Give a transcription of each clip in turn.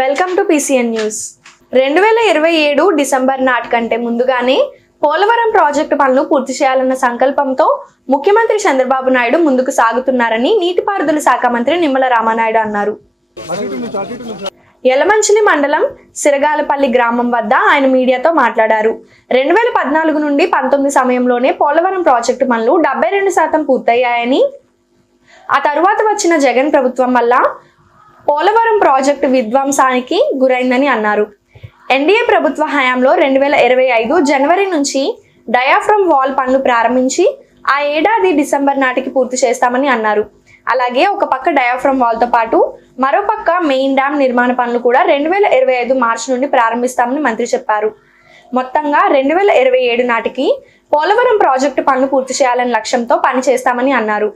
Welcome to PCN news. 2027 December నాటికంటే ముందుగానే Polavaram project పనులు పూర్తి చేయాలన్న సంకల్పంతో ముఖ్యమంత్రి చంద్రబాబు నాయుడు ముందుకు సాగుతున్నారని నీటిపారుదల శాఖ మంత్రి నిమ్మల రామానాయుడు అన్నారు. యలమంచిలి మండలం సిరగాలపల్లి గ్రామం వద్ద ఆయన మీడియాతో మాట్లాడారు. 2014 నుండి 19 సమయంలోనే పోలవరం ప్రాజెక్టు పనులు 72% పూర్తయ్యాయని, ఆ తరువాత వచ్చిన జగన్ ప్రభుత్వం వల్ల పోలవరం ప్రాజెక్టు విధ్వంసానికి గురైందని అన్నారు. ఎన్డీఏ ప్రభుత్వ హయాంలో 2025 జనవరి నుంచి డయాఫ్రమ్ వాల్ పనులు ప్రారంభించి ఆ ఏడాది డిసెంబర్ నాటికి పూర్తి చేస్తామని అన్నారు. అలాగే ఒక పక్క డయాఫ్రమ్ వాల్తో పాటు మరోపక్క మెయిన్ డ్యామ్ నిర్మాణ పనులు కూడా 2025 మార్చి నుండి ప్రారంభిస్తామని మంత్రి చెప్పారు. మొత్తంగా 2027 నాటికి పోలవరం ప్రాజెక్టు పనులు పూర్తి చేయాలనే లక్ష్యంతో పనిచేస్తామని అన్నారు.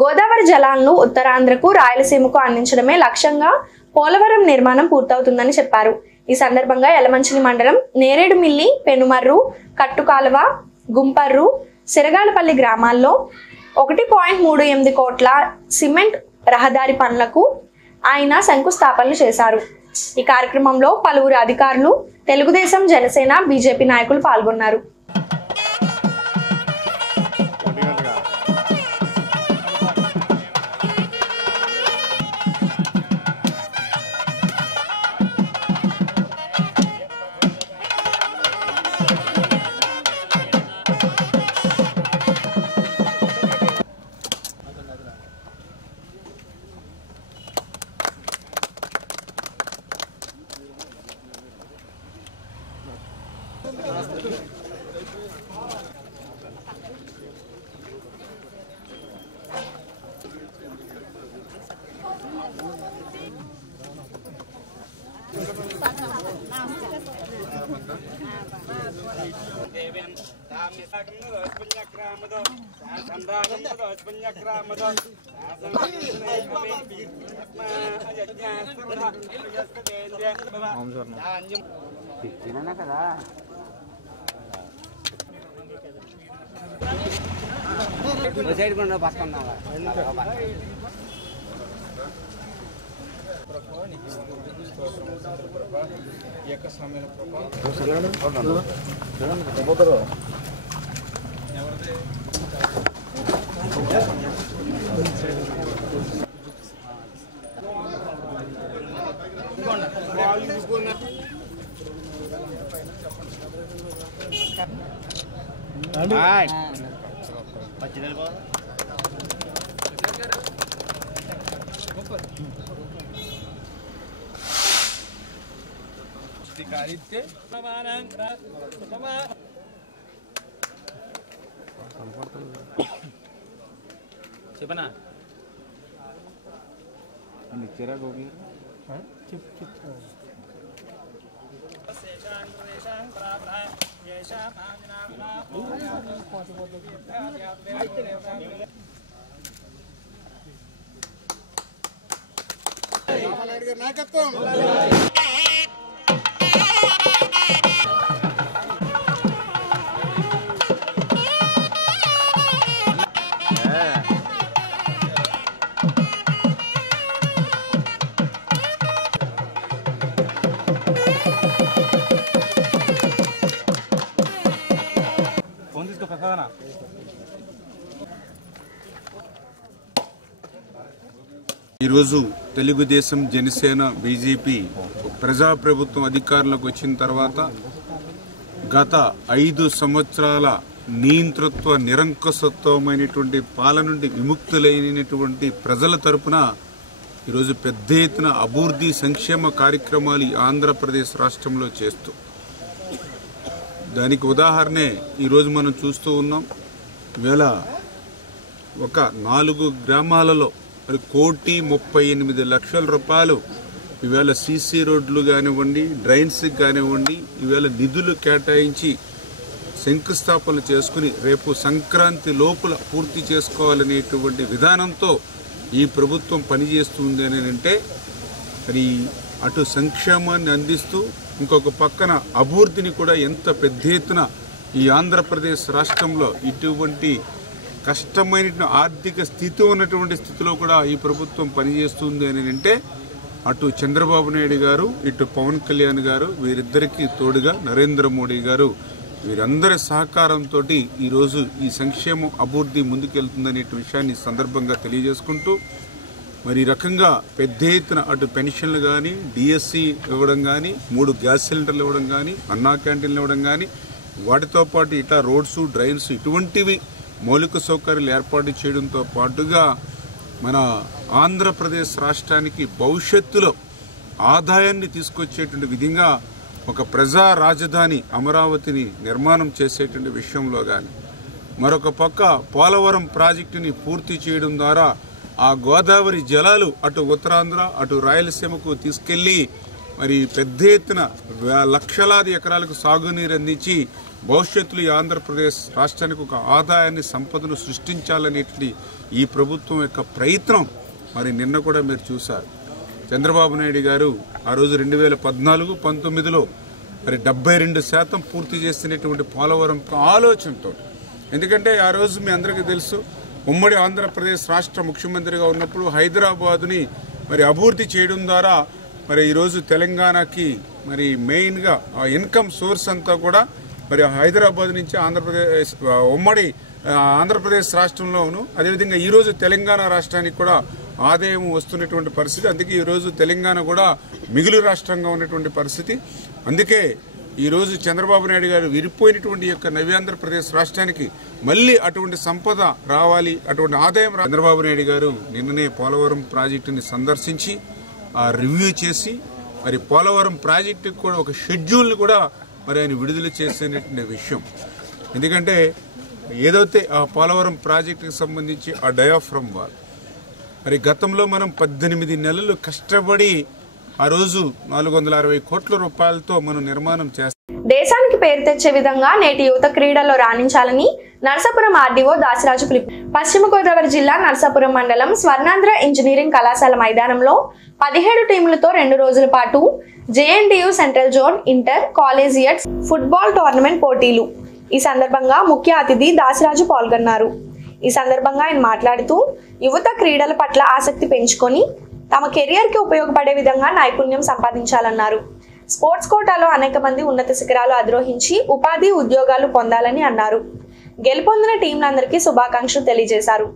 గోదావరి జలాలను ఉత్తరాంధ్రకు, రాయలసీమకు అందించడమే లక్ష్యంగా పోలవరం నిర్మాణం పూర్తవుతుందని చెప్పారు. ఈ సందర్భంగా యలమంచిలి మండలం నేరేడుమిల్లి, పెనుమర్రు, కట్టుకాలువ, గుంపర్రు, సిరగాలపల్లి గ్రామాల్లో 1.38 కోట్ల సిమెంట్ రహదారి పనులకు ఆయన శంకుస్థాపనలు చేశారు. ఈ కార్యక్రమంలో పలువురు అధికారులు, తెలుగుదేశం, జనసేన, బీజేపీ నాయకులు పాల్గొన్నారు. చెప్పనా నాయకత్వం ఈరోజు తెలుగుదేశం, జనసేన, బీజేపీ ప్రజాప్రభుత్వం అధికారంలోకి వచ్చిన తర్వాత గత 5 సంవత్సరాల నియంతృత్వ, నిరంకుశత్వమైనటువంటి పాలన నుండి విముక్తులైనటువంటి ప్రజల తరపున ఈరోజు పెద్ద ఎత్తున అభివృద్ధి, సంక్షేమ కార్యక్రమాలు ఆంధ్రప్రదేశ్ రాష్ట్రంలో చేస్తూ, దానికి ఉదాహరణే ఈరోజు మనం చూస్తూ ఉన్నాం. ఈవేళ ఒక 4 గ్రామాలలో 1,38,00,000 రూపాయలు ఈవేళ సీసీ రోడ్లు కానివ్వండి, డ్రైన్స్ కానివ్వండి, ఈవేళ నిధులు కేటాయించి శంకుస్థాపనలు చేసుకుని రేపు సంక్రాంతి లోపల పూర్తి చేసుకోవాలనేటువంటి విధానంతో ఈ ప్రభుత్వం పనిచేస్తుంది అని అంటే, మరి అటు సంక్షేమాన్ని అందిస్తూ ఇంకొక పక్కన అభివృద్ధిని కూడా ఎంత పెద్ద ఎత్తున ఈ ఆంధ్రప్రదేశ్ రాష్ట్రంలో ఇటువంటి కష్టమైన ఆర్థిక స్థితి ఉన్నటువంటి స్థితిలో కూడా ఈ ప్రభుత్వం పనిచేస్తుంది అని అంటే అటు చంద్రబాబు నాయుడు గారు, ఇటు పవన్ కళ్యాణ్ గారు, వీరిద్దరికీ తోడుగా నరేంద్ర మోడీ గారు, వీరందరి సహకారంతో ఈరోజు ఈ సంక్షేమం అభివృద్ధి ముందుకెళ్తుందనే విషయాన్ని సందర్భంగా తెలియజేసుకుంటూ, మరి ఈ రకంగా పెద్ద ఎత్తున అటు పెన్షన్లు కానీ, డిఎస్సి ఇవ్వడం కానీ, 3 గ్యాస్ సిలిండర్లు ఇవ్వడం కానీ, అన్నా క్యాంటీన్లు ఇవ్వడం కానీ, వాటితో పాటు ఇట్లా రోడ్స్, డ్రైన్స్ ఇటువంటివి మౌలిక సౌకర్యాలు ఏర్పాటు చేయడంతో పాటుగా మన ఆంధ్రప్రదేశ్ రాష్ట్రానికి భవిష్యత్తులో ఆదాయాన్ని తీసుకొచ్చేటువంటి విధంగా ఒక ప్రజా రాజధాని అమరావతిని నిర్మాణం చేసేటువంటి విషయంలో కానీ, మరొక పక్క పోలవరం ప్రాజెక్టుని పూర్తి చేయడం ద్వారా ఆ గోదావరి జలాలు అటు ఉత్తరాంధ్ర, అటు రాయలసీమకు తీసుకెళ్లి మరి పెద్ద ఎత్తున లక్షలాది ఎకరాలకు సాగునీరు అందించి భవిష్యత్తులో ఈ ఆంధ్రప్రదేశ్ రాష్ట్రానికి ఒక ఆదాయాన్ని, సంపదను సృష్టించాలనేటువంటి ఈ ప్రభుత్వం యొక్క ప్రయత్నం మరి నిన్న కూడా మీరు చూశారు. చంద్రబాబు నాయుడు గారు ఆ రోజు 2014-19లో మరి 72% పూర్తి చేసినటువంటి పోలవరం ఆలోచనతో, ఎందుకంటే ఆ రోజు మీ అందరికీ తెలుసు, ఉమ్మడి ఆంధ్రప్రదేశ్ రాష్ట్ర ముఖ్యమంత్రిగా ఉన్నప్పుడు హైదరాబాదుని మరి అభివృద్ధి చేయడం ద్వారా మరి ఈరోజు తెలంగాణకి మరి మెయిన్గా ఆ ఇన్కమ్ సోర్స్ అంతా కూడా మరి హైదరాబాద్ నుంచి ఆంధ్రప్రదేశ్, ఉమ్మడి ఆంధ్రప్రదేశ్ రాష్ట్రంలోను, అదేవిధంగా ఈరోజు తెలంగాణ రాష్ట్రానికి కూడా ఆదాయం వస్తున్నటువంటి పరిస్థితి. అందుకే ఈరోజు తెలంగాణ కూడా మిగులు రాష్ట్రంగా ఉన్నటువంటి పరిస్థితి. అందుకే ఈరోజు చంద్రబాబు నాయుడు గారు విరిపోయినటువంటి యొక్క నవ్యాంధ్రప్రదేశ్ రాష్ట్రానికి మళ్ళీ అటువంటి సంపద రావాలి, అటువంటి ఆదాయం చంద్రబాబు నాయుడు గారు నిన్ననే పోలవరం ప్రాజెక్టుని సందర్శించి రివ్యూ చేసి మరి పోలవరం ప్రాజెక్టుకి కూడా ఒక షెడ్యూల్ని కూడా మరి ఆయన విడుదల చేసేటువంటి విషయం. ఎందుకంటే ఏదైతే ఆ పోలవరం ప్రాజెక్టుకి సంబంధించి ఆ డయాఫ్రమ్ వాల్ మరి గతంలో మనం 18 నెలలు కష్టపడి ఆ రోజు 460 కోట్ల రూపాయలతో మనం నిర్మాణం చేస్తాం. దేశానికి పేరు తెచ్చే విధంగా నేటి యువత క్రీడల్లో రాణించాలని నరసాపురం ఆర్డీఓ దాసిరాజు పిలుపు. పశ్చిమ గోదావరి జిల్లా నరసాపురం మండలం స్వర్ణాంధ్ర ఇంజనీరింగ్ కళాశాల మైదానంలో 17 టీములతో 2 రోజుల పాటు JNTU central zone inter collegiate football tournament పోటీలు. ఈ సందర్భంగా ముఖ్య అతిథి దాసిరాజు పాల్గొన్నారు. ఈ సందర్భంగా ఆయన మాట్లాడుతూ యువత క్రీడల పట్ల ఆసక్తి పెంచుకొని తమ కెరియర్కి ఉపయోగపడే విధంగా నైపుణ్యం సంపాదించాలన్నారు. స్పోర్ట్స్ కోటాలో అనేక మంది ఉన్నత శిఖరాలు అధిరోహించి ఉపాధి, ఉద్యోగాలు పొందాలని అన్నారు. గెలుపొందిన టీంలందరికీ శుభాకాంక్షలు తెలియజేశారు.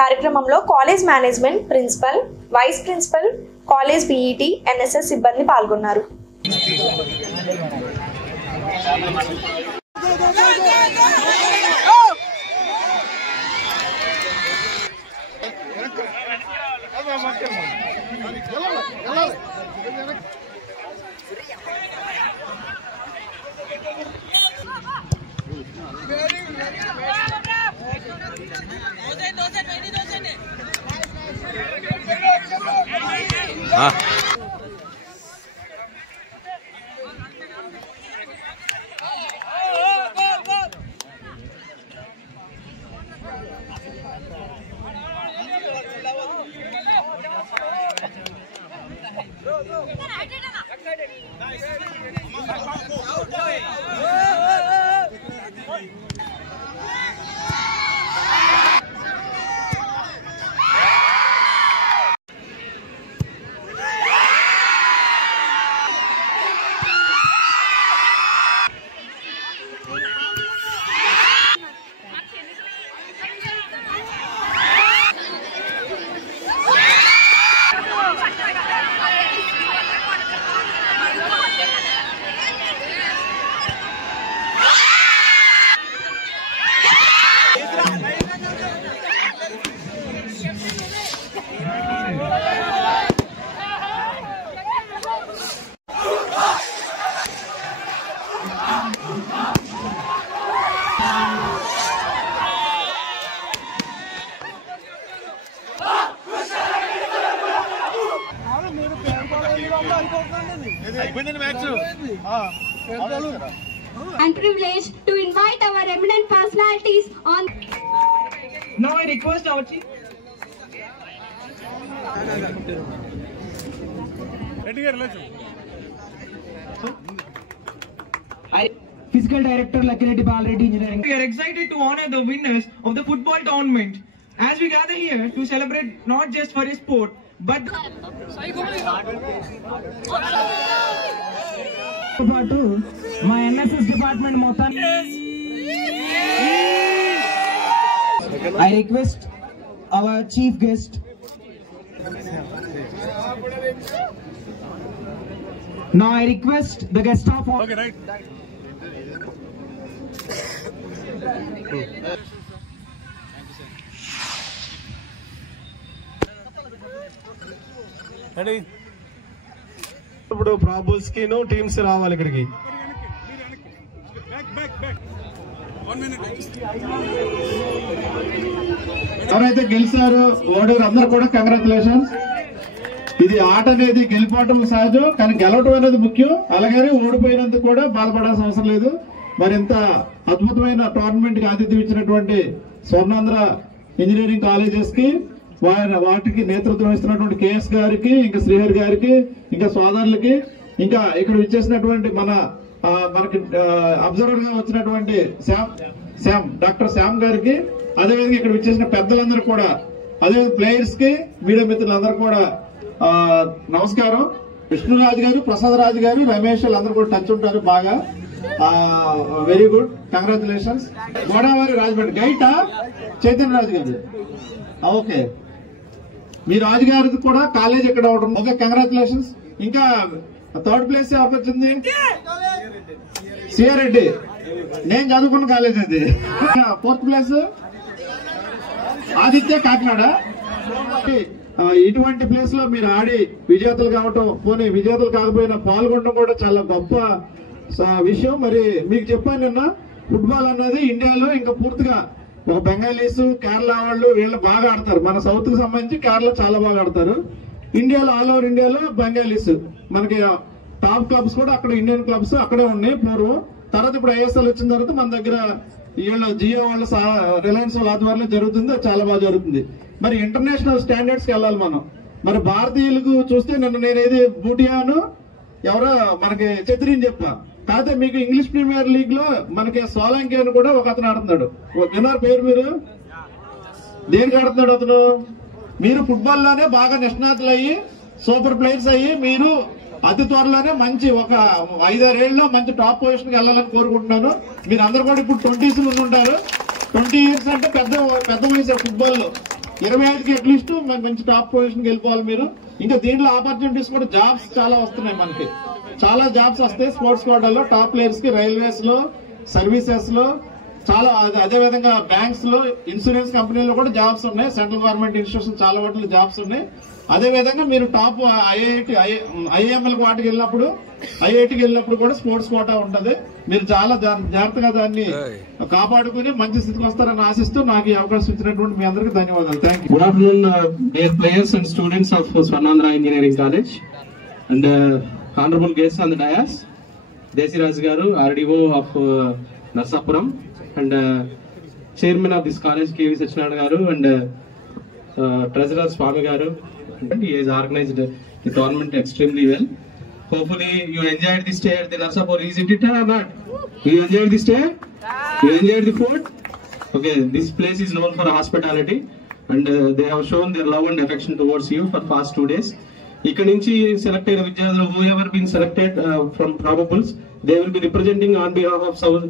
కార్యక్రమంలో college management, principal, vice principal, college PET, NSS సిబ్బంది పాల్గొన్నారు. And privileged to invite our eminent personalities on. Now I request our chief. Physical Director Lakhireddy Balreddy Engineering. We are excited to honor the winners of the football tournament as we gather here to celebrate not just for a sport but పాటు మా NSS department మొత్తాన్ని I request our chief guest now I request the guest of honor. Okay, right. ఇప్పుడు probables కి teams రావాలి ఇక్కడికి. ఎవరైతే గెలిచారో ఓడారు అందరూ కూడా కంగ్రాచులేషన్స్. ఇది ఆట అనేది గెలిపోవటం సహజం, కానీ గెలవటం అనేది ముఖ్యం. అలాగే ఓడిపోయినందుకు కూడా బాధపడాల్సిన అవసరం లేదు. మరి ఇంత అద్భుతమైన టోర్నమెంట్ కి ఆతిథ్యం ఇచ్చినటువంటి స్వర్ణాంధ్ర ఇంజనీరింగ్ కాలేజెస్ కి వాటికి నేతృత్వం ఇస్తున్నటువంటి కేఎస్ గారికి, ఇంకా శ్రీహరి గారికి, ఇంకా సోదరులకి, ఇంకా ఇక్కడ విచ్చేసినటువంటి మనకి అబ్జర్వర్ గా వచ్చినటువంటి డాక్టర్ శ్యామ్ గారికి, అదేవిధంగా ఇక్కడ విచ్చేసిన పెద్దలందరూ కూడా, అదేవిధంగా ప్లేయర్స్ కి, మీడియా మిత్రులందరూ కూడా నమస్కారం. విష్ణురాజు గారు, ప్రసాద్ రాజు గారు, రమేష్ అందరూ కూడా టచ్ ఉంటారు బాగా. Very good, congratulations. Godavari Rajahmundry గైట Chaitanya రాజు గారు. ఓకే, మీ రాజు గారికి కూడా కాలేజ్ ఇక్కడ ఉంటుంది. Okay, congratulations. ఇంకా థర్డ్ ప్లేస్ ఎవరికి వచ్చింది? సిఆర్రెడ్డి, నేను చదువుకున్న కాలేజ్ అది. Fourth place Aditya Kakinada. ఇటువంటి ప్లేస్ లో మీరు ఆడి విజేతలు కావటం, పోనీ విజేతలు కాకపోయినా పాల్గొనడం కూడా చాలా గొప్ప విషయం. మరి మీకు చెప్పాను నిన్న, ఫుట్బాల్ అన్నది ఇండియాలో ఇంకా పూర్తిగా ఒక బెంగాలీస్, కేరళ వాళ్ళు వీళ్ళు బాగా ఆడతారు. మన సౌత్ కి సంబంధించి కేరళ చాలా బాగా ఆడతారు. ఇండియాలో ఆల్ ఓవర్ ఇండియాలో బెంగాలీస్, మనకి టాప్ క్లబ్స్ కూడా అక్కడ ఇండియన్ క్లబ్స్ అక్కడే ఉన్నాయి పూర్వం. తర్వాత ఇప్పుడు ఐఎస్ఎల్ వచ్చిన తర్వాత మన దగ్గర వీళ్ళ జియో వాళ్ళ రిలయన్స్ వాళ్ళ ఆధ్వర్యంలో జరుగుతుంది, చాలా బాగా జరుగుతుంది. మరి ఇంటర్నేషనల్ స్టాండర్డ్స్ కి వెళ్ళాలి మనం. మరి భారతీయులకు చూస్తే నిన్న నేనేది బూటియాను ఎవరో మనకి చత్రిని చెప్పా. కాకపోతే మీకు ఇంగ్లీష్ ప్రీమియర్ లీగ్ లో మనకి సోలంకి అని కూడా ఒక అతను ఆడుతున్నాడు. విన్నారు పేరు? మీరు దేనికి ఆడుతున్నాడు అతను? మీరు ఫుట్బాల్ లోనే బాగా నిష్ణాతులు అయ్యి సూపర్ ప్లేయర్స్ అయ్యి మీరు అతి త్వరలోనే మంచి ఒక 5-6 ఏళ్ళలో మంచి టాప్ పొజిషన్ కి వెళ్ళాలని కోరుకుంటున్నాను. మీరు అందరూ కూడా ఇప్పుడు 20s ముందు ఉంటారు. 20 years అంటే పెద్ద వయసు ఫుట్బాల్ లో. 25కి అట్లీస్ట్ మంచి టాప్ పొజిషన్ కి వెళ్ళిపోవాలి మీరు. ఇంకా దీంట్లో ఆపర్చునిటీస్ కూడా, జాబ్స్ చాలా వస్తున్నాయి మనకి. చాలా జాబ్స్ వస్తాయి స్పోర్ట్స్ కోటాలో టాప్ ప్లేయర్స్ కి. రైల్వేస్ లో, సర్వీసెస్ లో చాలా, అదే విధంగా బ్యాంక్స్ లో, ఇన్సూరెన్స్ కంపెనీలో కూడా జాబ్స్ ఉన్నాయి. సెంట్రల్ గవర్నమెంట్ ఇన్స్టిట్యూషన్ చాలా వాటిలో జాబ్స్ ఉన్నాయి. అదే విధంగా మీరు టాప్ ఐఐఎంఎల్ వాటికి వెళ్ళినప్పుడు, ఐఐటికి వెళ్ళినప్పుడు కూడా స్పోర్ట్స్ కోటా ఉంటది. మీరు చాలా జాగ్రత్తగా దాన్ని కాపాడుకుని మంచి స్థితికి వస్తారని ఆశిస్తూ నాకు ఈ అవకాశం ఇచ్చినటువంటి మీ అందరికీ ధన్యవాదాలు. Thank you. Good afternoon dear players and students of Swarnandhra Engineering College and honorable guests on the dais, Desiraj garu, RDO of Narsapuram and chairman of this college KV Sachinarayana garu and treasurer Swami garu. He has organized the tournament extremely well. Hopefully you enjoyed the stay at the Narsapur. Is it or not? You enjoyed the stay? You enjoyed the food? Okay, this place is known for hospitality and they have shown their love and affection towards you for past 2 days. ఇక్కడ నుంచి select అయిన విద్యార్థులు whoever been selected from probables, they will be representing on behalf of South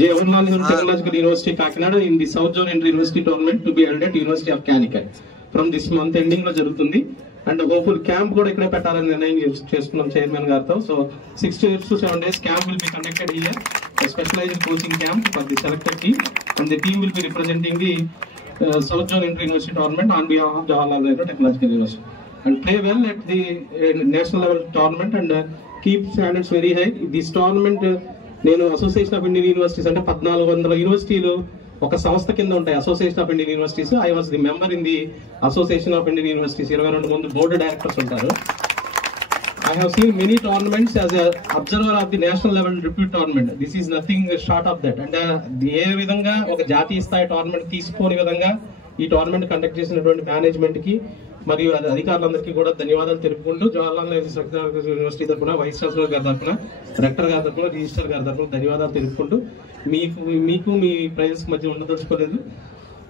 Jawaharlal Nehru Technological University Kakinada in the South Zone Inter-University Tournament to be held at University of Calicut from this month ending లో జరుగుతుంది. And hopeful camp కూడా ఇక్కడే పెట్టాలని నిర్ణయం చేసుకున్నాం chairman గారితో. So 6 to 7 days camp will be conducted here, a specialized coaching camp for the selected team, and the team will be representing the South Zone Inter-University Tournament on behalf of Jawaharlal Nehru Technological University and play well at the national level tournament and keep standards very high. This tournament నేను association of Indian universities అంటే 1400 యూనివర్సిటీలు ఒక సంస్థ కింద ఉంటాయి, association of Indian universities. I was the member in the association of Indian universities. 22 మంది board directors ఉంటారు. I have seen many tournaments as a observer of the national level repute tournament. This is nothing short of that. And ఏ విధంగా ఒక జాతీయ స్థాయి tournament తీసుకోని విధంగా ఈ tournament conduct చేసినటువంటి మేనేజ్మెంట్ కి మరియు అధికారులందరికీ కూడా ధన్యవాదాలు తెలుపుకుంటూ జవహర్లాల్ నెహ్రూ యూనివర్సిటీ తరఫున వైస్ ఛాన్సలర్ గారి తరఫున, రెక్టర్ గారి తరఫున, రిజిస్టర్ గారి తరఫున ధన్యవాదాలు తెలుపుకుంటూ మీకు మీ ప్రైజెస్ మధ్య ఉండదలుచుకోలేదు.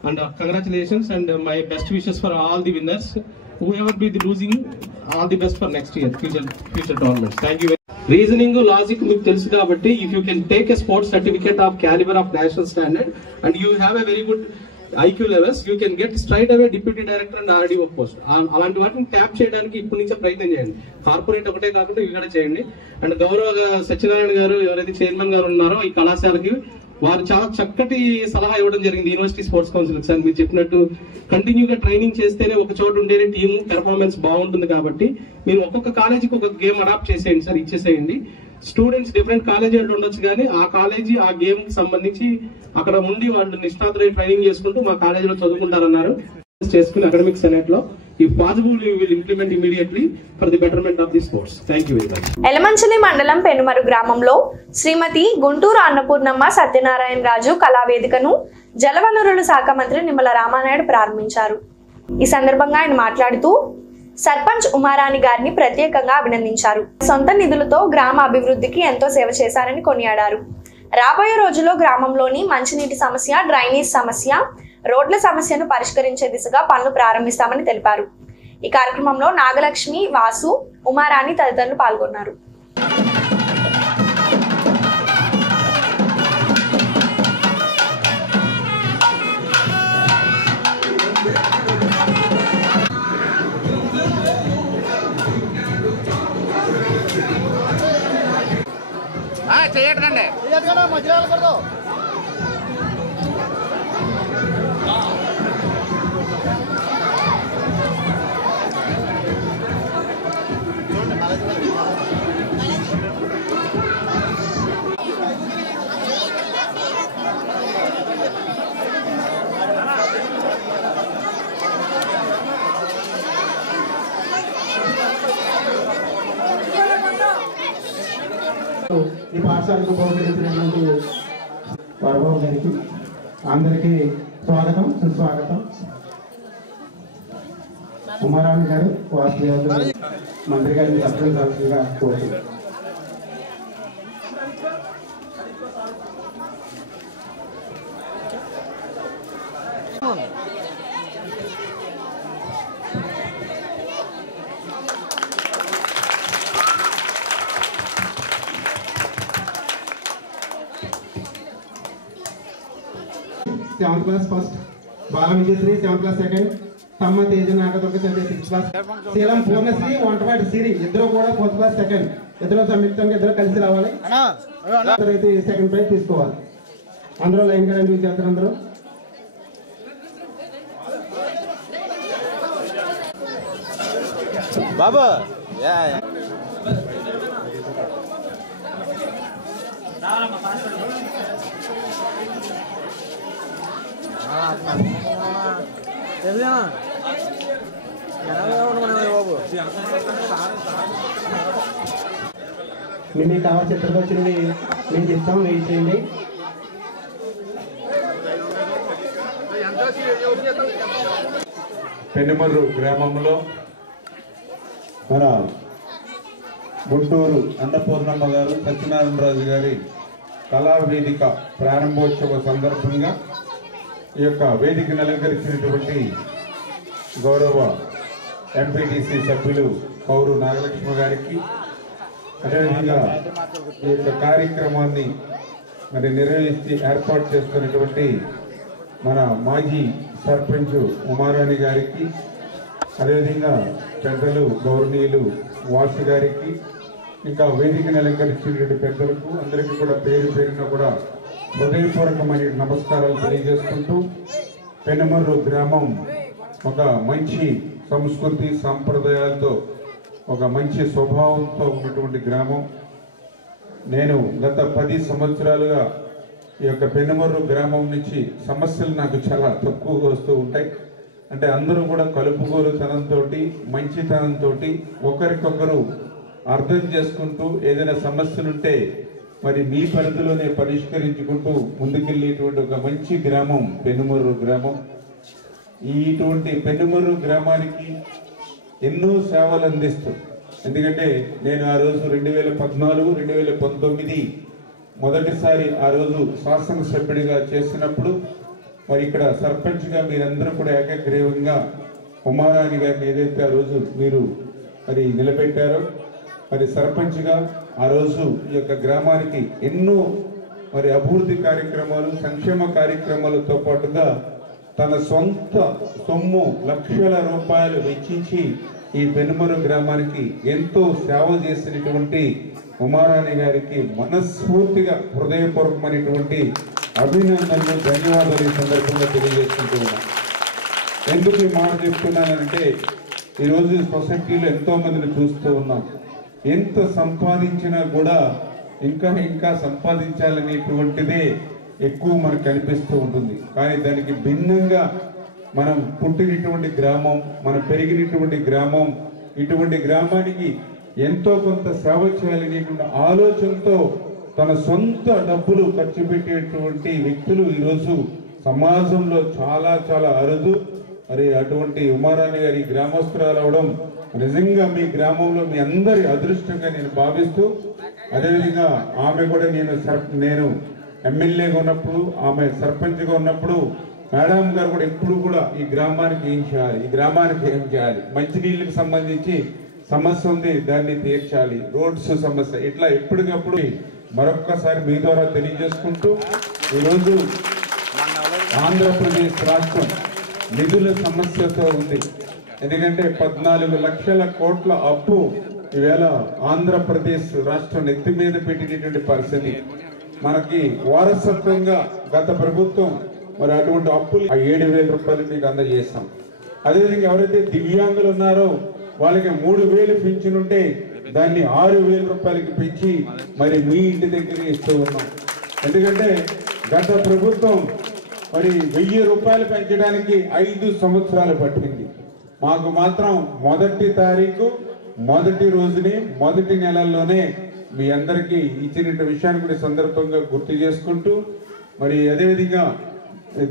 And congratulations and my best wishes for all the winners. whoever be the losing, all the best for next year, future tournaments. Thank you. Reasoning, logic, మీకు తెలుసు కాబట్టి if you can take a sports certificate of caliber of national standard and you have a very good IQ levels, you can get straight away deputy director and RDO post. అలాంటి వాటిని tap చేయడానికి ఇప్పటి నుంచే ప్రయత్నం చేయండి. Corporate ఒకటే కాకుండా ఇవి కూడా చేయండి. అండ్ గౌరవ సత్యనారాయణ గారు ఎవరైతే చైర్మన్ గారు ఉన్నారో ఈ కళాశాలకి, వారు చాలా చక్కటి సలహా ఇవ్వడం జరిగింది యూనివర్సిటీ స్పోర్ట్స్ కౌన్సిల్. సార్ మీరు చెప్పినట్టు కంటిన్యూగా ట్రైనింగ్ చేస్తేనే ఒక చోట ఉంటేనే టీమ్ పెర్ఫార్మెన్స్ బాగుంటుంది. కాబట్టి మీరు ఒక్కొక్క కాలేజీకి ఒక గేమ్ అడాప్ట్ చేసేయండి సార్, ఇచ్చేసేయండి. స్టూడెంట్స్ డిఫరెంట్ కాలేజీలు ఉండొచ్చు, కానీ ఆ కాలేజీ ఆ గేమ్ కి సంబంధించి అక్కడ ఉండి వాళ్ళు నిష్ణాతులై ట్రైనింగ్ చేసుకుంటూ మా కాలేజీలో చదువుకుంటారన్నారు. చేసుకుని అకాడమిక్ సెనెట్ లో if possible we will implement immediately for the betterment of the sports. Thank you very much. Yelamanchili మండలం పెనుమరు గ్రామంలో శ్రీమతి గుంటూరు అన్నపూర్ణమ్మ సత్యనారాయణ రాజు కళావేదికను జలవనరుల శాఖ మంత్రి నిమ్మల రామానాయుడు ప్రారంభించారు. ఈ సందర్భంగా ఆయన మాట్లాడుతూ సర్పంచ్ ఉమారాణి గారిని ప్రత్యేకంగా అభినందించారు. సొంత నిధులతో గ్రామ అభివృద్ధికి ఎంతో సేవ చేశారని కొనియాడారు. రాబోయే రోజుల్లో గ్రామంలోని మంచినీటి సమస్య, డ్రైనేజ్ సమస్య, రోడ్ల సమస్యను పరిష్కరించే దిశగా పనులు ప్రారంభిస్తామని తెలిపారు. ఈ కార్యక్రమంలో నాగలక్ష్మి, వాసు, ఉమారాణి తదితరులు పాల్గొన్నారు. చేయటండి ఈ పాఠశాలకు బహుకరించినటువంటి వరబాబు గారికి అందరికీ స్వాగతం, సుస్వాగతం. ఉమారాణి గారు వాసు మంత్రి గారిని సత్కరించాల్సిందిగా కోరుతున్నాను. Seventh class first, Bala Vijayasri seventh class second, Tamma Teja Nagadurga sixth class, Seelam Purnasri Vantapati Siri ఇద్దరు కూడా ఫోర్త్ క్లాస్ సెకండ్, ఇద్దరు సంయుక్తంగా ఇద్దరు కలిసి రావాలి. అయితే సెకండ్ ప్రైజ్ తీసుకోవాలి. అందరూ లైన్ గా రండి విద్యార్థులు అందరూ. బాబు మీకు కావాల్సిన ఇద్దరికి వచ్చినవి మేము చెప్తాం, వెయిట్ చేయండి. పెనుమర్రు గ్రామంలో మన గుంటూరు అన్నపూర్ణమ్మ గారు సత్యనారాయణ రాజు గారి కళావేదిక ప్రారంభోత్సవ సందర్భంగా ఈ యొక్క వేదికను అలంకరించినటువంటి గౌరవ ఎంపీటీసీ సభ్యులు పౌరు నాగలక్ష్మి గారికి, అదేవిధంగా ఈ యొక్క కార్యక్రమాన్ని మరి నిర్వహించి ఏర్పాటు చేస్తున్నటువంటి మన మాజీ సర్పంచ్ ఉమారాణి గారికి, అదేవిధంగా పెద్దలు గౌరవనీయులు వాసు గారికి, ఇంకా వేదికను అలంకరించినటువంటి పెద్దలకు అందరికీ కూడా పేరు పేరున కూడా హృదయపూర్వకమైన నమస్కారాలు తెలియజేసుకుంటూ, పెనుమర్రు గ్రామం ఒక మంచి సంస్కృతి సాంప్రదాయాలతో, ఒక మంచి స్వభావంతో ఉన్నటువంటి గ్రామం. నేను గత 10 సంవత్సరాలుగా ఈ యొక్క పెనుమర్రు గ్రామం నుంచి సమస్యలు నాకు చాలా తక్కువగా వస్తూ ఉంటాయి. అంటే అందరూ కూడా కలుపుగోలుతనంతో, మంచితనంతో ఒకరికొకరు అర్థం చేసుకుంటూ ఏదైనా సమస్యలుంటే మరి మీ పరిధిలోనే పరిష్కరించుకుంటూ ముందుకెళ్ళేటువంటి ఒక మంచి గ్రామం పెనుమర్రు గ్రామం. ఇటువంటి పెనుమర్రు గ్రామానికి ఎన్నో సేవలు అందిస్తూ, ఎందుకంటే నేను ఆ రోజు 2014, 2019 మొదటిసారి ఆ రోజు శాసనసభ్యుడిగా చేసినప్పుడు మరి ఇక్కడ సర్పంచ్గా మీరందరూ కూడా ఏకగ్రీవంగా ఉమారాణి గారిని ఏదైతే ఆ రోజు మీరు మరి నిలబెట్టారో, మరి సర్పంచ్గా ఆ రోజు ఈ యొక్క గ్రామానికి ఎన్నో మరి అభివృద్ధి కార్యక్రమాలు, సంక్షేమ కార్యక్రమాలతో పాటుగా తన సొంత సొమ్ము లక్షల రూపాయలు వెచ్చించి ఈ పెనుమరు గ్రామానికి ఎంతో సేవ చేసినటువంటి ఉమారాణి గారికి మనస్ఫూర్తిగా హృదయపూర్వకమైనటువంటి అభినందనలు, ధన్యవాదాలు ఈ సందర్భంగా తెలియజేసుకుంటూ ఉన్నాను. ఎందుకు ఈ మాట చెప్తున్నానంటే ఈరోజు సొసైటీలో ఎంతో మందిని చూస్తూ ఉన్నాం. ఎంత సంపాదించినా కూడా ఇంకా సంపాదించాలనేటువంటిదే ఎక్కువ మనకు కనిపిస్తూ ఉంటుంది. కానీ దానికి భిన్నంగా మనం పుట్టినటువంటి గ్రామం, మనం పెరిగినటువంటి గ్రామం, ఇటువంటి గ్రామానికి ఎంతో కొంత సేవ చేయాలనేటువంటి ఆలోచనతో తన సొంత డబ్బులు ఖర్చు పెట్టేటువంటి వ్యక్తులు ఈరోజు సమాజంలో చాలా చాలా అరుదు. మరి అటువంటి ఉమారాణి గారి గ్రామస్తురాలు అవడం నిజంగా మీ గ్రామంలో మీ అందరి అదృష్టంగా నేను భావిస్తూ, అదేవిధంగా ఆమె కూడా నేను ఎమ్మెల్యేగా ఉన్నప్పుడు, ఆమె సర్పంచ్గా ఉన్నప్పుడు మేడం గారు కూడా ఎప్పుడు కూడా ఈ గ్రామానికి ఏం చేయాలి, ఈ గ్రామానికి ఏం చేయాలి, మంచినీళ్ళకి సంబంధించి సమస్య ఉంది దాన్ని తీర్చాలి, రోడ్స్ సమస్య, ఇట్లా ఎప్పటికప్పుడు మరొక్కసారి మీ ద్వారా తెలియజేసుకుంటూ ఈరోజు ఆంధ్రప్రదేశ్ రాష్ట్రం నిధుల సమస్యతో ఉంది. ఎందుకంటే 14 లక్షల కోట్ల అప్పు ఈవేళ ఆంధ్రప్రదేశ్ రాష్ట్రం నెత్తి మీద పెట్టినటువంటి పరిస్థితి. మనకి వారసత్వంగా గత ప్రభుత్వం మరి అటువంటి అప్పులు 7,000 రూపాయలు మీకు అందజేస్తాం. అదేవిధంగా ఎవరైతే దివ్యాంగులు ఉన్నారో వాళ్ళకి 3,000 పింఛన్ ఉంటే దాన్ని 6,000 రూపాయలకి పెంచి మరి మీ ఇంటి దగ్గర ఇస్తూ ఉన్నాం. ఎందుకంటే గత ప్రభుత్వం మరి 1,000 రూపాయలు పెంచడానికి 5 సంవత్సరాలు పట్టింది. మాకు మాత్రం మొదటి తారీఖు, మొదటి రోజుని, మొదటి నెలల్లోనే మీ అందరికీ ఇచ్చిన విషయాన్ని కూడా సందర్భంగా గుర్తు చేసుకుంటూ, మరి అదేవిధంగా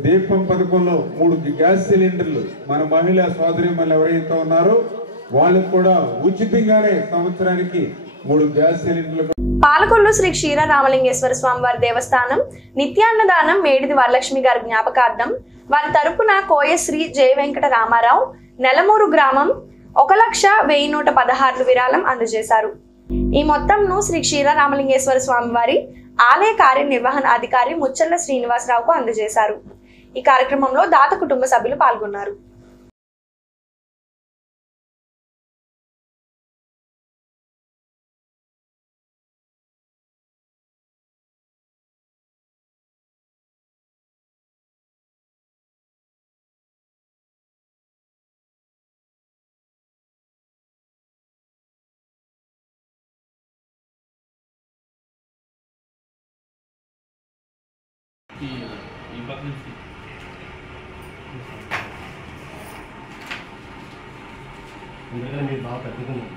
దీపం పథకంలో 3 గ్యాస్ సిలిండర్లు మన మహిళా సోదరీమణులు ఎవరైతే ఉన్నారో వాళ్ళకు కూడా ఉచితంగానే సంవత్సరానికి 3 గ్యాస్ సిలిండర్లు. పాలకొల్లు శ్రీ క్షీర రామలింగేశ్వర స్వామివారి దేవస్థానం నిత్యాన్నదానం మేడిది వరలక్ష్మి గారి జ్ఞాపకార్థం వారి తరపున కోయ శ్రీ జయ వెంకట రామారావు నెలమూరు గ్రామం 1,10,116 విరాళం అందజేశారు. ఈ మొత్తంను శ్రీ క్షీర రామలింగేశ్వర స్వామివారి ఆలయ కార్యనిర్వహణ అధికారి ముచ్చర్ల శ్రీనివాసరావుకు అందజేశారు. ఈ కార్యక్రమంలో దాత కుటుంబ సభ్యులు పాల్గొన్నారు. మీరు బాగా పెట్టుకున్నారు.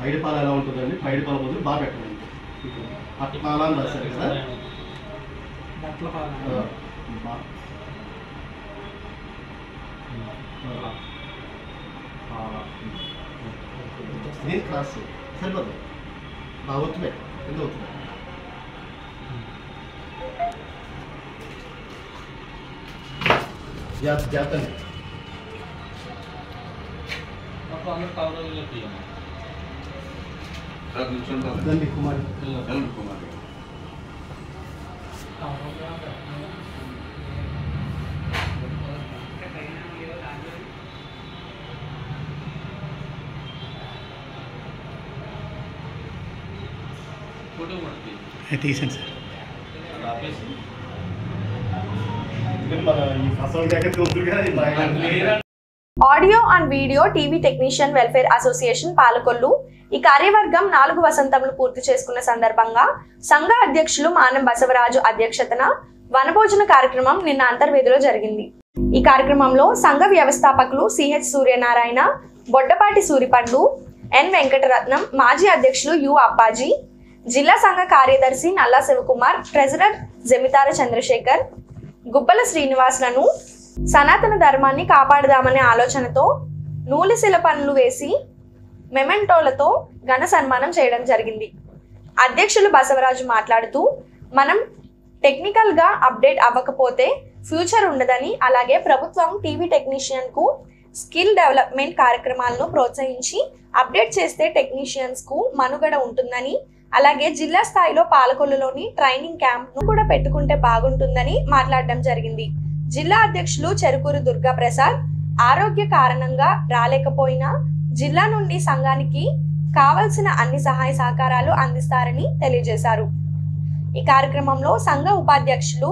పైడి పాలు ఎలా ఉంటుందండి? పైడి పాల బదులు బాగా పెట్టండి. పట్ల అని రాశారు కదా, నేను క్లాస్ సరిపోదు. బాగా అవుతున్నాయి, ఎందుకు అవుతున్నాయి? జాగ్రత్త కుమార్ తీసాను sir. Audio and video TV technician welfare association Palakollu ఈ కార్యవర్గం 4 వసంతములు పూర్తి చేసుకున్న సందర్భంగా సంఘ అధ్యక్షులు మానం బసవరాజు అధ్యక్షతన వనభోజన కార్యక్రమం నిన్న అంతర్వేదిలో జరిగింది. ఈ కార్యక్రమంలో సంఘ వ్యవస్థాపకులు సిహెచ్ సూర్యనారాయణ, బొడ్డపాటి సూరిపండు, ఎన్ వెంకటరత్నం, మాజీ అధ్యక్షులు యు అప్పాజీ, జిల్లా సంఘ కార్యదర్శి నల్లా శివకుమార్, ట్రెజరర్ జమితార చంద్రశేఖర్, గుబ్బల శ్రీనివాసులను సనాతన ధర్మాన్ని కాపాడదామనే ఆలోచనతో నూలుశిల పనులు వేసి మెమెంటోలతో ఘన సన్మానం చేయడం జరిగింది. అధ్యక్షులు బసవరాజు మాట్లాడుతూ, మనం టెక్నికల్గా అప్డేట్ అవ్వకపోతే ఫ్యూచర్ ఉండదని, అలాగే ప్రభుత్వం టీవీ టెక్నీషియన్కు స్కిల్ డెవలప్మెంట్ కార్యక్రమాలను ప్రోత్సహించి అప్డేట్ చేస్తే టెక్నీషియన్స్కు మనుగడ ఉంటుందని, అలాగే జిల్లా స్థాయిలో పాలకొల్లులోని ట్రైనింగ్ క్యాంప్ను కూడా పెట్టుకుంటే బాగుంటుందని మాట్లాడడం జరిగింది. జిల్లా అధ్యక్షులు చెరుకూరు దుర్గా ప్రసాద్ ఆరోగ్య కారణంగా రాలేకపోయినా జిల్లా నుండి సంఘానికి కావలసిన అన్ని సహాయ సహకారాలు అందిస్తారని తెలియజేశారు. ఈ కార్యక్రమంలో సంఘ ఉపాధ్యక్షులు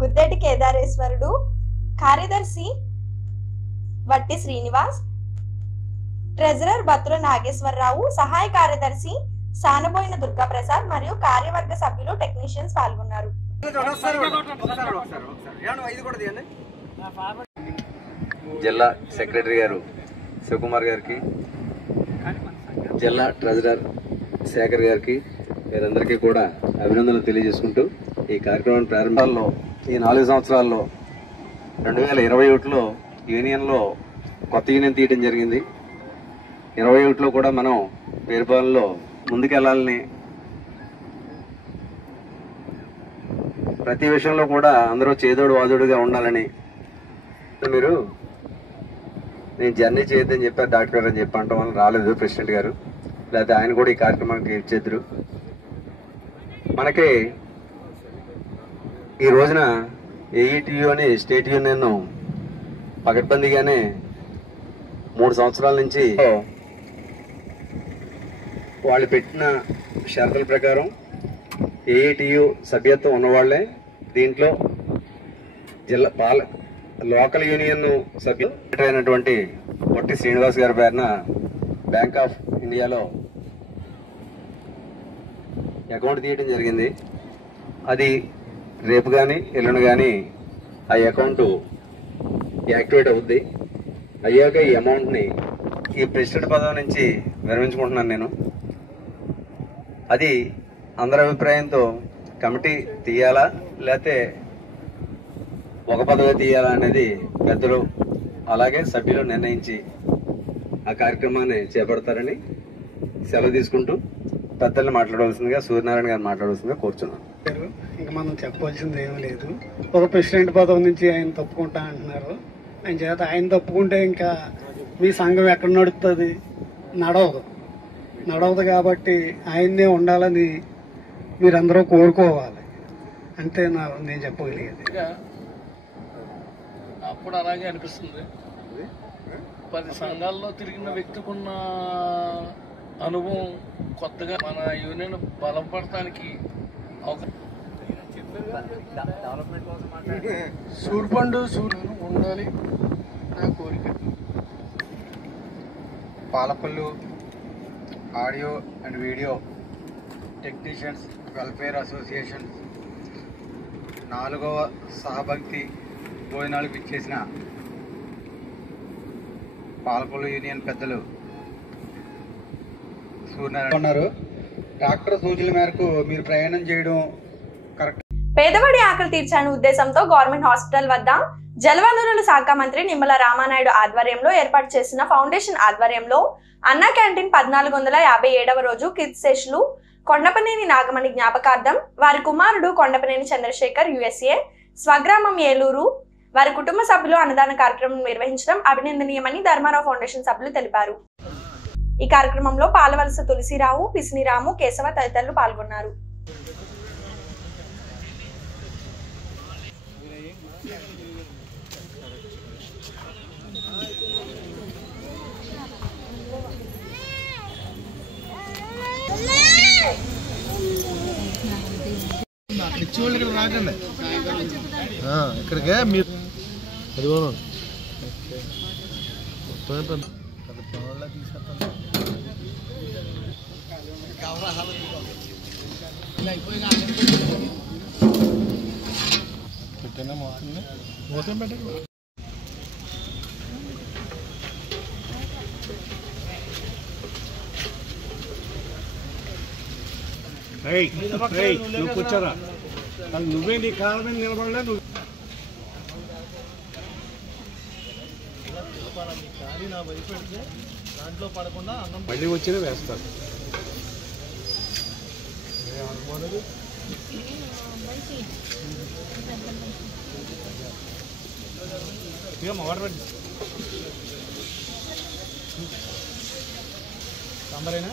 గుద్దెటి కేదారేశ్వరుడు, కార్యదర్శి వట్టి శ్రీనివాస్, ట్రెజరర్ బత్తుల నాగేశ్వరరావు, సహాయ కార్యదర్శి సానబోయిన దుర్గా ప్రసాద్ మరియు కార్యవర్గ సభ్యులు, టెక్నీషియన్స్ పాల్గొన్నారు. జిల్లా సెక్రటరీ గారు శివకుమార్ గారికి, జిల్లా ట్రెజరర్ శేఖర్ గారికి, వీరందరికీ కూడా అభినందనలు తెలియజేసుకుంటూ ఈ కార్యక్రమం ప్రారంభాల్లో ఈ 4 సంవత్సరాల్లో 2021లో యూనియన్లో కొత్త యూనియన్ తీయడం జరిగింది. 21లో కూడా మనం పేరుపాలనలో ముందుకెళ్లాలని, ప్రతి విషయంలో కూడా అందరూ చేదోడు వాదోడుగా ఉండాలని, మీరు నేను జర్నీ చేయొద్దని చెప్పారు డాక్టర్ గారు అని చెప్పి అంటాం వల్ల రాలేదు ప్రెసిడెంట్ గారు, లేకపోతే ఆయన కూడా ఈ కార్యక్రమానికి ఇచ్చేద్దరు. మనకి ఈ రోజున ఏఈటీయూ అని స్టేట్ యూనియన్ పకడ్బందీగానే 3 సంవత్సరాల నుంచి వాళ్ళు పెట్టిన షరతుల ప్రకారం ఏఈటీయూ సభ్యత్వం ఉన్నవాళ్లే దీంట్లో జిల్లా లోకల్ యూనియన్ సభ్యులు అయినటువంటి వట్టి శ్రీనివాస్ గారి పేరున బ్యాంక్ ఆఫ్ ఇండియాలో అకౌంట్ తీయడం జరిగింది. అది రేపు కానీ ఎల్లుండి కానీ ఆ అకౌంట్ యాక్టివేట్ అవుద్ది. అయ్యాక ఈ అమౌంట్ని ఈ ప్రెసిడెంట్ పదవి నుంచి విరమించుకుంటున్నాను నేను. అది అందరి అభిప్రాయంతో కమిటీ తీయాలా లేకపోతే ఒక పదవి తీయాలా అనేది పెద్దలు అలాగే సభ్యులు నిర్ణయించి ఆ కార్యక్రమాన్ని చేపడతారని సెలవు తీసుకుంటూ పెద్దల్ని మాట్లాడవలసిందిగా సూర్యనారాయణ గారు మాట్లాడవలసిందిగా కోరుచున్నాను. ఇంకా మనం చెప్పవలసింది ఏమీ లేదు. ఒక ప్రెసిడెంట్ పదవి నుంచి ఆయన తప్పుకుంటా అంటున్నారు. ఆయన చేత ఆయన తప్పుకుంటే ఇంకా మీ సంఘం ఎక్కడ నడుస్తుంది? నడవదు కాబట్టి ఆయన్నే ఉండాలని మీరందరూ కోరుకోవాలి. అంతే నేను చెప్పగలిగేది. అప్పుడు అలాగే అనిపిస్తుంది. 10 సంఘాల్లో తిరిగిన వ్యక్తికి ఉన్న అనుభవం కొత్తగా మన యూనియన్ బలపడటానికి సూర్పండు ఉండాలి నా కోరిక. Palakollu audio and video technicians welfare association 4వ సహభక్తి భోజనాలకు ఇచ్చేసిన పాలకొల్లు యూనియన్ పెద్దలు సూర్యనారాయణ ఉన్నారు. డాక్టర్ సూచనల మేరకు మీరు ప్రయాణం చేయడం కరెక్ట్. పేదవాడి ఆకలి తీర్చాలనే ఉద్దేశంతో గవర్నమెంట్ హాస్పిటల్ వద్ద జలవనరుల శాఖ మంత్రి నిమ్మల రామానాయుడు ఆధ్వర్యంలో ఏర్పాటు చేసిన ఫౌండేషన్ ఆధ్వర్యంలో అన్నా క్యాంటీన్ 1457వ రోజు కిర్తిశేషులు కొండపనేని నాగమణి జ్ఞాపకార్థం వారి కుమారుడు కొండపనేని చంద్రశేఖర్ USA స్వగ్రామం ఏలూరు వారి కుటుంబ సభ్యులు అన్నదాన కార్యక్రమం నిర్వహించడం అభినందనీయమని ధర్మారావు ఫౌండేషన్ సభ్యులు తెలిపారు. ఈ కార్యక్రమంలో పాలవలస తులసిరావు, పిసినిరాము, కేశవ తదితరులు పాల్గొన్నారు. రాకండి ఇక్కడికే మీరు అది పెట్టినా మోసం పెట్టండి. నువ్వు కూర్చోరా, నువ్వే నీ కాళ్ళ మీద నిలబడలే. నువ్వు నా వైపు పెడితే దాంట్లో పడకుండా అన్నం మళ్ళీ వచ్చినా వేస్తాను. సాంబారేనా?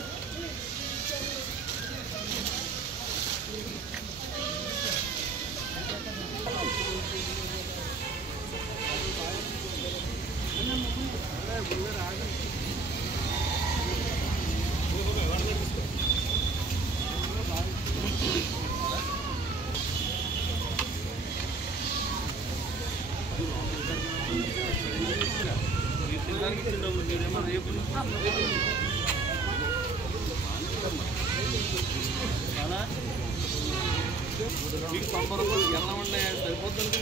మీకు 90 రూపాయలు ఎలా ఉన్నాయి సరిపోతుంది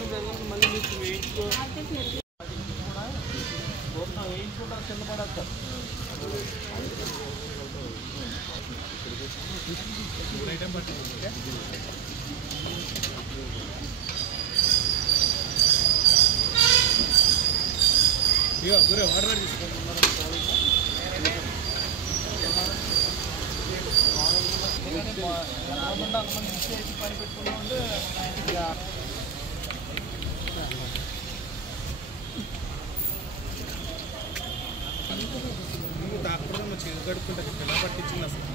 మళ్ళీ మీకు వేయించుకుంటారు కింద పడేస్తారు. ఐటమ్ పట్టి గురే వాటర్ తీసుకుంటున్నారు. పని పెట్టుకుంటే డాక్టర్ చేతి కడుక్కుంటే ఎలా పట్టించింది అసలు.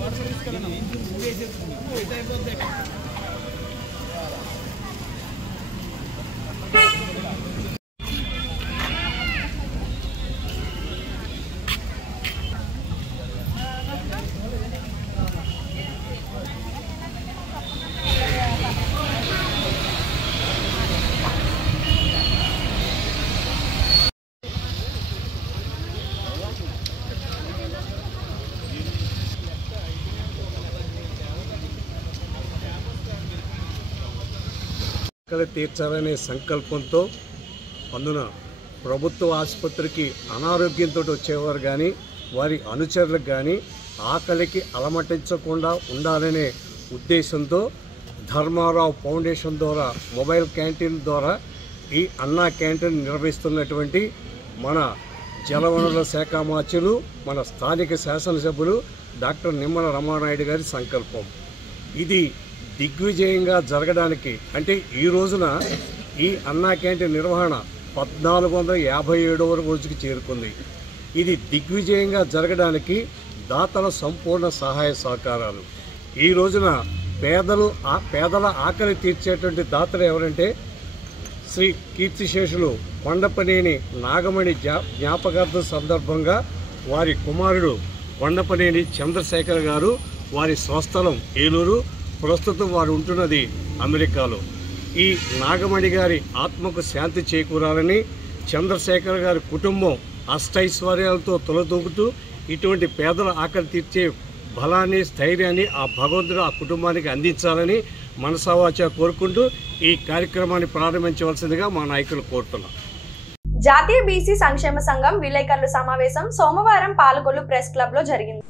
వాటర్ తీసుకెళ్ళండి అయిపోద్ది. ఆకలి తీర్చాలనే సంకల్పంతో అందున ప్రభుత్వ ఆసుపత్రికి అనారోగ్యంతో వచ్చేవారు కానీ వారి అనుచరులకు కానీ ఆకలికి అలమటించకుండా ఉండాలనే ఉద్దేశంతో ధర్మారావు ఫౌండేషన్ ద్వారా మొబైల్ క్యాంటీన్ ద్వారా ఈ అన్నా క్యాంటీన్ నిర్వహిస్తున్నటువంటి మన జలవనరుల శాఖ మార్చులు మన స్థానిక శాసనసభ్యులు డాక్టర్ నిమ్మల రమానాయుడు గారి సంకల్పం. ఇది దిగ్విజయంగా జరగడానికి అంటే ఈ రోజున ఈ అన్నా క్యాంటీన్ నిర్వహణ 1457వ రోజుకి చేరుకుంది. ఇది దిగ్విజయంగా జరగడానికి దాతల సంపూర్ణ సహాయ సహకారాలు. ఈ రోజున పేదల ఆకలి తీర్చేటువంటి దాతలు ఎవరంటే శ్రీ కీర్తిశేషులు కొండపనేని నాగమణి జ్ఞాపకార్థం సందర్భంగా వారి కుమారుడు కొండపనేని చంద్రశేఖర్ గారు, వారి స్వస్థలం ఏలూరు, ప్రస్తుతం వారు ఉంటున్నది అమెరికాలో. ఈ నాగమణి గారి ఆత్మకు శాంతి చేకూరాలని చంద్రశేఖర్ గారి కుటుంబం అష్టైశ్వర్యాలతో తొలతూగుతూ ఇటువంటి పేదల ఆకలి తీర్చే బలాన్ని స్థైర్యాన్ని ఆ భగవంతుడు ఆ కుటుంబానికి అందించాలని మనసావాచ కోరుకుంటూ ఈ కార్యక్రమాన్ని ప్రారంభించవలసిందిగా మా నాయకులు కోరుతున్నాం. జాతీయ బీసీ సంక్షేమ సంఘం విలేకరుల సమావేశం సోమవారం పాలకొల్లు ప్రెస్ క్లబ్ లో జరిగింది.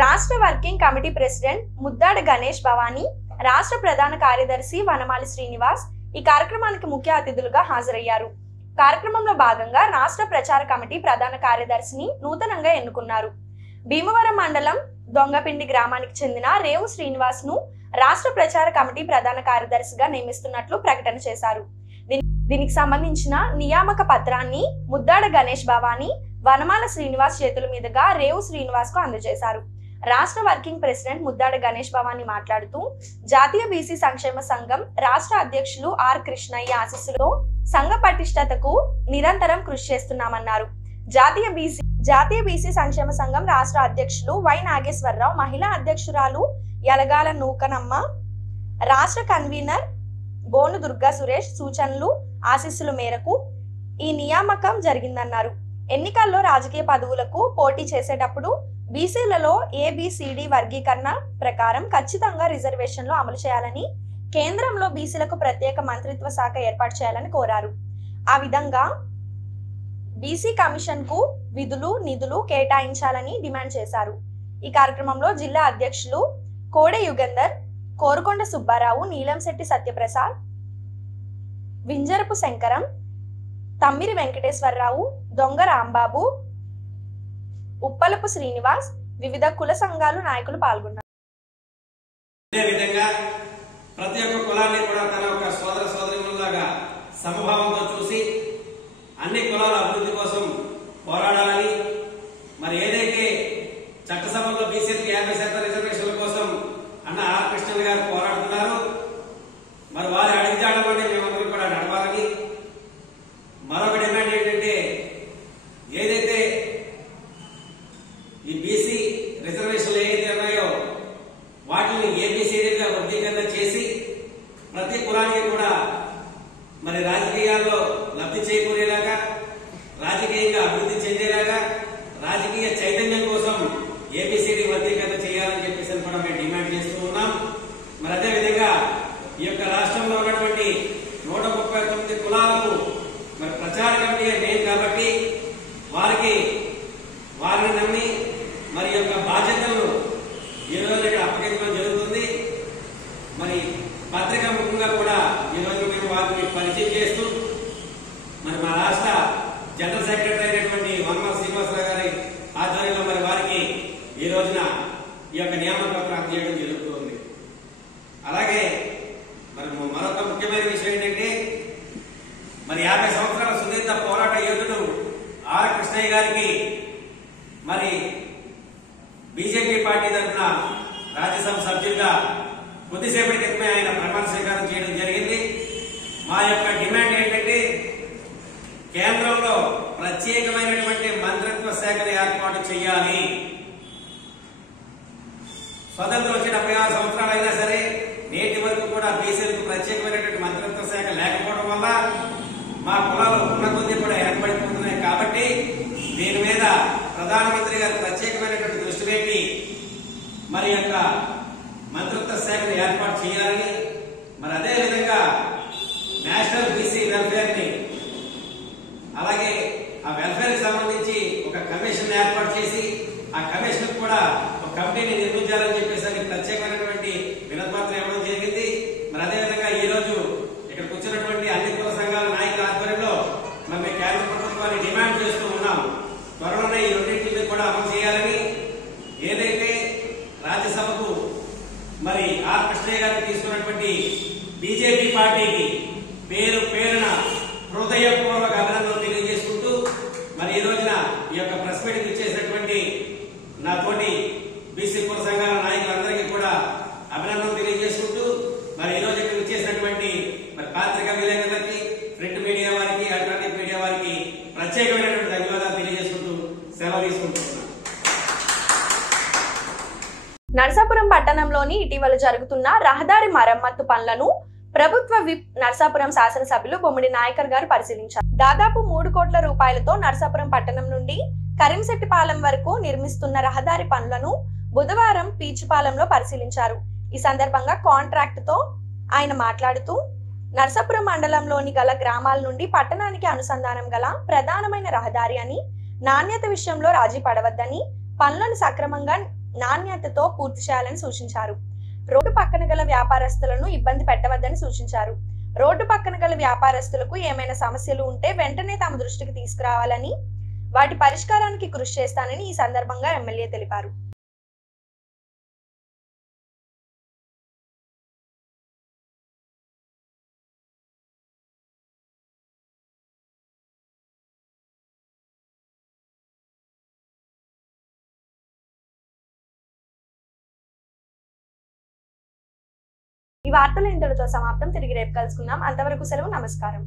రాష్ట్ర working committee president Muddada Ganesh Bhavani, రాష్ట్ర ప్రధాన కార్యదర్శి వనమాలి శ్రీనివాస్ ఈ కార్యక్రమానికి ముఖ్య అతిథులుగా హాజరయ్యారు. కార్యక్రమంలో భాగంగా రాష్ట్ర ప్రచార కమిటీ ప్రధాన కార్యదర్శిని నూతనంగా ఎన్నుకున్నారు. భీమవరం మండలం దొంగపిండి గ్రామానికి చెందిన రేవు శ్రీనివాస్ ను రాష్ట్ర ప్రచార కమిటీ ప్రధాన కార్యదర్శిగా నియమిస్తున్నట్లు ప్రకటన చేశారు. దీనికి సంబంధించిన నియామక పత్రాన్ని ముద్దాడ గణేష్ భవానీ, వనమాల శ్రీనివాస్ చేతుల మీదుగా రేవు శ్రీనివాస్ కు అందజేశారు. రాష్ట్ర వర్కింగ్ ప్రెసిడెంట్ ముద్దాడ గణేష్ భవానీ మాట్లాడుతూ జాతీయ బీసీ సంక్షేమ సంఘం రాష్ట్ర అధ్యక్షులు ఆర్ కృష్ణయ్య ఆశీస్సులతో సంఘ పటిష్టతకు నిరంతరం కృషి చేస్తున్నామన్నారు. జాతీయ బీసీ సంక్షేమ సంఘం రాష్ట్ర అధ్యక్షులు వై నాగేశ్వరరావు, మహిళా అధ్యక్షురాలు యలగాల నూకనమ్మ, రాష్ట్ర కన్వీనర్ బోను దుర్గా సురేష్ సూచనలు ఆశీస్సుల మేరకు ఈ నియామకం జరిగిందన్నారు. ఎన్నికల్లో రాజకీయ పదవులకు పోటీ చేసేటప్పుడు బీసీలలో ఏబిసిడి వర్గీకరణ ప్రకారం ఖచ్చితంగా రిజర్వేషన్లు అమలు చేయాలని, కేంద్రంలో బీసీలకు ప్రత్యేక మంత్రిత్వ శాఖ ఏర్పాటు చేయాలని కోరారు. ఆ విధంగా బీసీ కమిషన్ కు విధులు నిధులు కేటాయించాలని డిమాండ్ చేశారు. ఈ కార్యక్రమంలో జిల్లా అధ్యక్షులు కోడె యుగంధర్, కోరుకొండ సుబ్బారావు, నీలంశెట్టి సత్యప్రసాద్, వింజరపు శంకరం, తమ్మిరి వెంకటేశ్వరరావు, దొంగ రాంబాబు, ఉప్పలపు శ్రీనివాస్, వివిధ కుల సంఘాలు నాయకులు పాల్గొన్నారు. అదేవిధంగా ప్రతి ఒక్క కులాన్ని కూడా తన ఒక సోదర సోదరిమణులాగా సమభావంతో చూసి అన్ని కులాల అభివృద్ధి కోసం పోరాడాలని, మరి ఏదైతే చట్టసభలో బీసీకి 50% రిజర్వేషన్ల కోసం అన్న ఆర్ కృష్ణన్ గారు పోరాడుతున్నారు, మరి వారి అడిగాడలోనే మేమందరం కూడా నడవాలని. మరొక డిమాండ్ ఏంటంటే, ఏదైతే ఈ బీసీ రిజర్వేషన్లు ఏదైతే ఉన్నాయో వాటిని ఏబిసిడిగా వర్గీకరణ చేసి ప్రతి కులానికి కూడా మరి రాజకీయాల్లో లబ్ధి చేకూరేలాగా, రాజకీయంగా అభివృద్ధి చెందేలాగా, రాజకీయ చైతన్యం కోసం ఏబిసిడి వర్గీకరణ చేయాలని చెప్పేసి కూడా మేము డిమాండ్ చేస్తూ ఉన్నాం. మరి అదేవిధంగా ఈ యొక్క రాష్ట్రంలో ఉన్నటువంటి 139 కులాలకు మరి ప్రచార కమిటీ మెయిన్ కాబట్టి వారిని నమ్మి మరి యొక్క బాధ్యతలను ఈ రోజు ఇక్కడ అప్పగించడం జరుగుతుంది. మరి పత్రికా ముఖ్యంగా కూడా ఈ రోజు మేము వారిని పరిచయం చేస్తూ మరి మా రాష్ట్ర జనరల్ సెక్రటరీ అయినటువంటి వనమల శ్రీనివాసరావు గారి ఆధ్వర్యంలో మరి వారికి ఈ రోజున ఈ యొక్క నియామక పత్రం అందజేయడం జరుగుతుంది. అలాగే మరి మరొక ముఖ్యమైన విషయం ఏంటంటే, మరి 50 సంవత్సరాల సుదీర్ఘ పోరాట యోధుడు ఆర్ కృష్ణయ్య గారికి మరి బీజేపీ పార్టీ తరఫున రాజ్యసభ సభ్యులుగా కొద్దిసేపటి క్రితమే ఆయన ప్రమాణ స్వీకారం చేయడం జరిగింది. మా యొక్క డిమాండ్ ఏంటంటే, కేంద్రంలో ప్రత్యేకమైనటువంటి మంత్రిత్వ శాఖను ఏర్పాటు చేయాలి. స్వతంత్రం వచ్చి 76 సంవత్సరాలు అయినా సరే నేటి వరకు కూడా బీసీలకు ప్రత్యేకమైనటువంటి మంత్రిత్వ శాఖ లేకపోవడం వల్ల మా కులాలు ఉన్న కొద్ది కూడా ఏర్పడిపోతున్నాయి. కాబట్టి దీని మీద ప్రధానమంత్రి గారు ప్రత్యేకమైనటువంటి దృష్టి పెట్టి మరి యొక్క మంత్రిత్వ శాఖను ఏర్పాటు చేయాలని, మరి అదేవిధంగా నేషనల్ బీసీ వెల్ఫేర్ ని అలాగే ఆ వెల్ఫేర్ కి సంబంధించి ఒక కమిషన్ ఏర్పాటు చేసి ఆ కమిషన్ కూడా ఒక కమిటీని నిర్మించాలని చెప్పేసి ప్రత్యేకమైనటువంటి వినతిపత్రం ఇవ్వడం జరిగింది. మరి అదేవిధంగా ఈ రోజు ఇక్కడ కూర్చున్నటువంటి అన్ని కుల సంఘాల నాయకుల ఆధ్వర్యంలో మరి కేంద్ర ప్రభుత్వాన్ని డిమాండ్ చేస్తూ ఉన్నాం. త్వరలోనే ఈ రెండింటిని కూడా అమలు చేయాలని, ఏదైతే రాజ్యసభకు మరి ఆర్ కృష్ణయ్య గారికి తీసుకున్నటువంటి బీజేపీ పార్టీకి పేరున హృదయపూర్వక అభినందనలు తెలియజేసుకుంటూ మరి ఈ రోజున ఈ యొక్క ప్రెస్ మీటింగ్ ఇచ్చేసినటువంటి నా తోటి బీసీ కుల సంఘాల నాయకులందరికీ కూడా అభినందనలు తెలియజేసుకుంటూ మరి ఈ రోజు ఇక్కడ ఇచ్చేసినటువంటి మరి పత్రికా విలేకరులకి, ప్రింట్ మీడియా వారికి, ఎలక్ట్రానిక్ మీడియా వారికి ప్రత్యేకమైనటువంటి ధన్యవాదాలు తెలియజేసుకుంటూ సెలవు తీసుకుంటున్నాను. నరసాపురం పట్టణంలోని ఇటీవల జరుగుతున్న రహదారి మరమ్మత్తు పనులను ప్రభుత్వ విప్ నరసాపురం శాసనసభ్యులు బొమ్మిడి నాయకర్ గారు పరిశీలించారు. దాదాపు 3 కోట్ల రూపాయలతో నరసాపురం పట్టణం నుండి కరింశెట్టిపాలెం వరకు నిర్మిస్తున్న రహదారి పనులను బుధవారం పీచుపాలెంలో పరిశీలించారు. ఈ సందర్భంగా కాంట్రాక్ట్ తో ఆయన మాట్లాడుతూ, నరసాపురం మండలంలోని గల గ్రామాల నుండి పట్టణానికి అనుసంధానం గల ప్రధానమైన రహదారి అని, నాణ్యత విషయంలో రాజీ పడవద్దని, పనులను సక్రమంగా నాణ్యతతో పూర్తి చేయాలని సూచించారు. రోడ్డు పక్కన గల వ్యాపారస్తులను ఇబ్బంది పెట్టవద్దని సూచించారు. రోడ్డు పక్కన గల వ్యాపారస్తులకు ఏమైనా సమస్యలు ఉంటే వెంటనే తమ దృష్టికి తీసుకురావాలని, వాటి పరిష్కారానికి కృషి చేస్తానని ఈ సందర్భంగా ఎమ్మెల్యే తెలిపారు. ఈ వార్తలు ఇంతటితో సమాప్తం. తిరిగి రేపు కలుసుకుందాం. అంతవరకు సెలవు. నమస్కారం.